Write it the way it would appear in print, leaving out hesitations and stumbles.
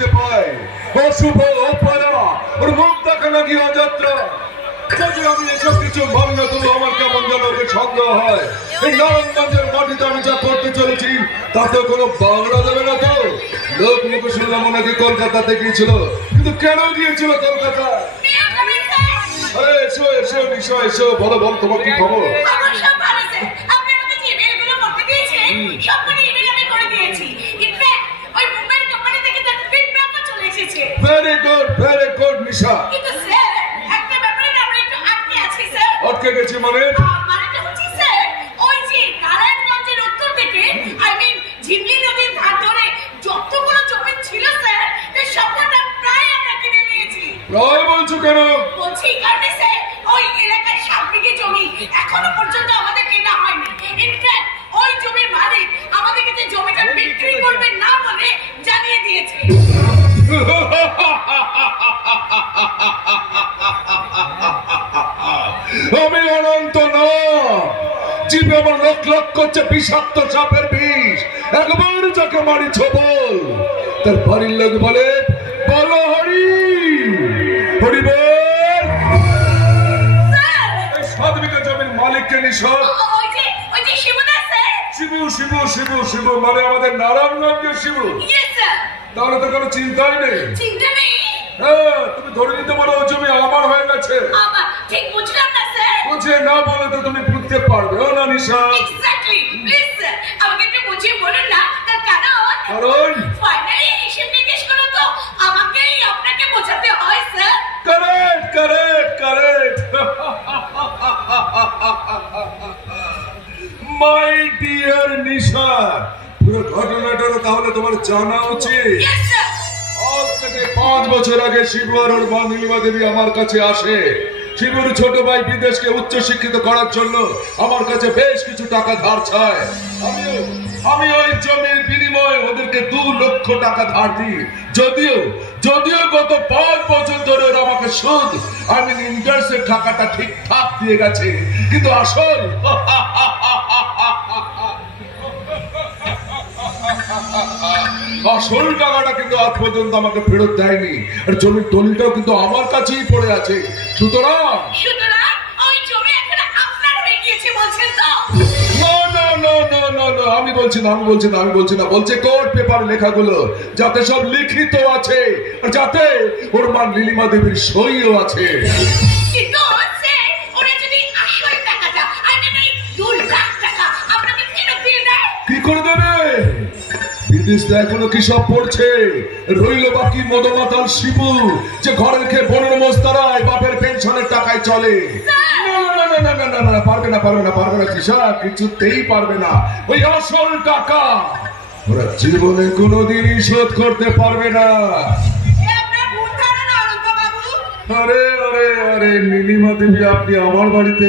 এসে পায় অশুভ অপয়া ওর মুখ দেখা নাকি অযাত্রা। যদি আমি এসব কিছু ভাবি না তবু আমার কেমন যেন ওকে সন্দেহ হয়। এই নারায়ণগঞ্জের মাটিতে আমি যা করতে চলেছি তাতে কোনো বাংলা দেবে না তো। লোক মুখে শুনলাম ওনাকে কলকাতাতে গিয়েছিল, কিন্তু কেন গিয়েছিল কলকাতা? এসো এসো নিশা এসো, বলো বল তোমার কি খবর? ভেরি গুড ভেরি গুড নিশা। আটকে গেছি মানে? প্রায় বলছো কেন? বলছি কারণ স্যার ওই এলাকার সামনে জমি এখনো পর্যন্ত আমাদের কেনা হয়নি। ইনফ্যাক্ট ওই জমির মালিক আমাদেরকে যে জমিটা বিক্রি করবে না বলে জানিয়ে দিয়েছে। আমি অনন্ত না, জিভে আমার লক লক করছে বিষাক্ত সাপের বিষ। একবার যাকে মারিছ বল। তার বাড়ির লোক বলে বলো হরি হরি বল। এই 7 বিঘা জমির মালিককে নিশা? ওই যে শিবুদা স্যার। শিবু শিবু শিবু শিবু মানে আমাদের নারায়ণগঞ্জের শিবু? Yes sir. তাহলে তো কোনো চিন্তাই নেই। চিন্তা নেই? হ্যাঁ, তুমি ধরে নিতে পারো ওই জমি আমার হয়ে গেছে। ঠিক বুঝলাম না স্যার। বুঝে না বলে তো তুমি বুঝতে পারবে না নিশা? এক্স্যাক্টলি। প্লিজ স্যার আমাকে একটু বুঝিয়ে বলুন না তার কারণ ফাইনালি হিসেব নিকেশ করে তো আমাকেই আপনাকে বোঝাতে হয় sir. Correct correct correct. My dear Nisha, পুরো ঘটনাটা তাহলে তোমার জানা উচিত। Yes sir. আজ থেকে 5 বছর আগে শিবু আর ওর মা নীলিমা দেবী আমার কাছে আসে। শিবুর ছোট ভাই বিদেশকে উচ্চ শিক্ষিত করার জন্য আমার কাছে বেশ কিছু টাকা ধার চায়। আমি ওই জমির বিনিময়ে ওদেরকে 2 লক্ষ টাকা ধার দিই। যদিও গত 5 বছর ধরে ওরা আমাকে সুদ ইন্টারেস্টের টাকাটা ঠিকঠাক দিয়ে গেছে, কিন্তু আসল টাকাটা কিন্তু আজ পর্যন্ত আমাকে ফেরত দেয়নি। আর জমির দলিলটাও কিন্তু আমার কাছেই পড়ে আছে। সুতরাং ওই জমি এখন আপনার হয়ে গিয়েছে বলছেন তো? আমি বলছি না বলছে কোর্ট পেপার লেখাগুলো যাতে সব লিখিত আছে, আর যাতে ওর মা নীলিমা দেবীর সইও আছে। কিন্তু স্যার ওরা যদি আসল টাকাটা ওই 2 লাখ টাকা আপনাকে ফেরত দিয়ে দেয়? কি করে দেবে? বিদেশে এখনো কি সব পড়ছে? রইল বাকি মদমাতাল শিবু যে ঘরের খেয়ে বোনের মোস্তারায় বাপের পেনশনের টাকায় চলে। না, পারবে না কৃষা, কিছুতেই পারবে না। ওই আসল টাকা ওরা জীবনে কোনোদিনই শোধ করতে পারবে না। আরে নীলিমা দেবী, আপনি আমার বাড়িতে